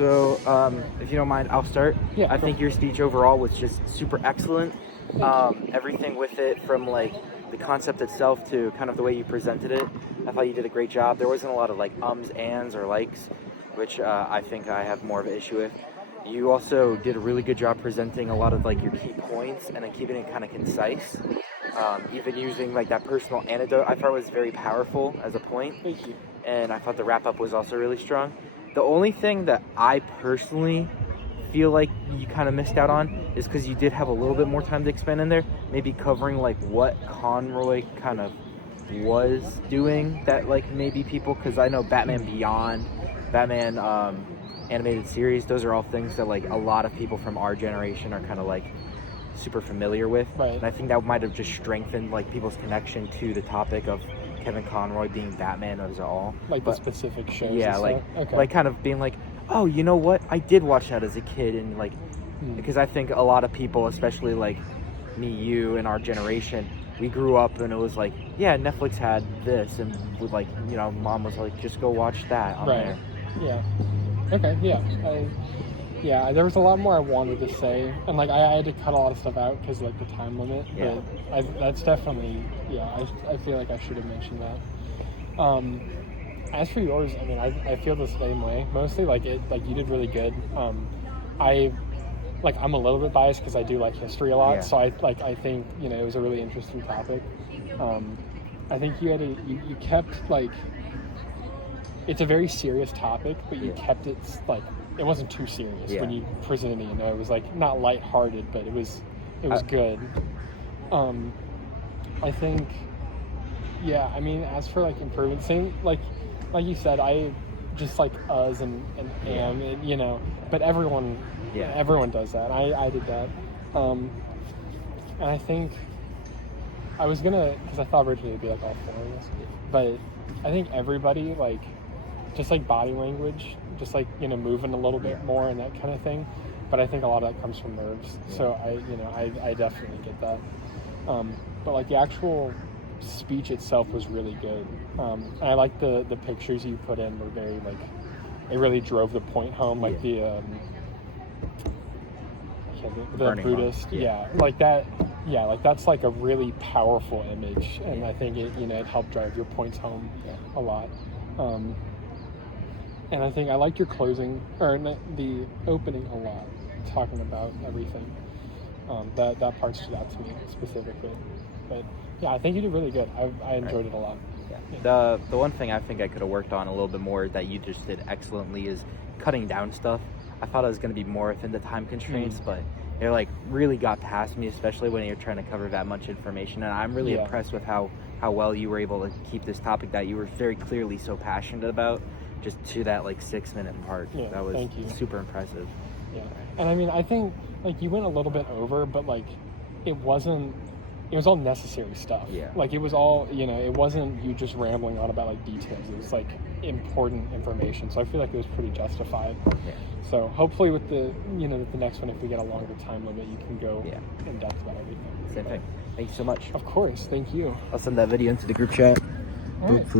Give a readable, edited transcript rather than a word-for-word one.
If you don't mind, I'll start. Yeah, I go. think your speech overall was just super excellent. Thank you. Everything with it, from like the concept itself to kind of the way you presented it, I thought you did a great job. There wasn't a lot of like ums, ands, or likes, which I think I have more of an issue with. You also did a really good job presenting a lot of like your key points and then keeping it kind of concise. Even using like that personal anecdote, I thought was very powerful as a point. Thank you. And I thought the wrap up was also really strong. The only thing that I personally feel like you kind of missed out on is because you did have a little bit more time to expand in there, maybe covering like what Conroy kind of was doing that like maybe people, because I know Batman Beyond, Batman animated series, those are all things that like a lot of people from our generation are kind of like super familiar with. Right. And I think that might have just strengthened like people's connection to the topic of Kevin Conroy being Batman as all. Like the specific shows. Yeah, and like stuff? Okay. like kind of being like, oh, you know what? I did watch that as a kid, and like because I think a lot of people, especially like me, you, and our generation, we grew up and it was like, yeah, Netflix had this, and with like, you know, mom was like, just go watch that on Right. there. Yeah. Okay. Yeah. There was a lot more I wanted to say, and like I had to cut a lot of stuff out because like the time limit. Yeah. But that's definitely I feel like I should have mentioned that. As for yours, I mean, I feel the same way. Mostly like you did really good. I'm a little bit biased because I do like history a lot, Yeah. so I think it was a really interesting topic. I think you kept like, it's a very serious topic, but you kept it like, it wasn't too serious when you presented it. It was like not lighthearted, but it was good. I think, I mean, as for like improvement, same like you said, I just like us and am, and, but everyone does that. I did that, and I think I was gonna, because I thought originally it'd be like all four of us, but I think everybody like just like body language, just like moving a little bit more and that kind of thing. But I think a lot of that comes from nerves. So I definitely get that. But like the actual speech itself was really good. And I like the pictures you put in were very like, it really drove the point home. Like the Buddhist, like that. Yeah, like that's like a really powerful image, and I think it it helped drive your points home a lot. And I think I liked your closing, or the opening a lot, talking about everything. That part stood out to me specifically. But yeah, I think you did really good. I enjoyed it a lot. Yeah. The one thing I think I could have worked on a little bit more that you just did excellently is cutting down stuff. I thought it was going to be more within the time constraints, but it like really got past me, especially when you're trying to cover that much information. And I'm really impressed with how well you were able to keep this topic that you were very clearly so passionate about, just to that like 6-minute part. That was super impressive. Yeah. And I mean, I think like you went a little bit over, but like it was all necessary stuff. Like it was all, it wasn't you just rambling on about like details. It was like important information. So I feel like it was pretty justified. So hopefully with the with the next one, if we get a longer time limit, you can go in depth about everything. Same thing. Thank you so much. Of course. Thank you. I'll send that video into the group chat. All right. Hopefully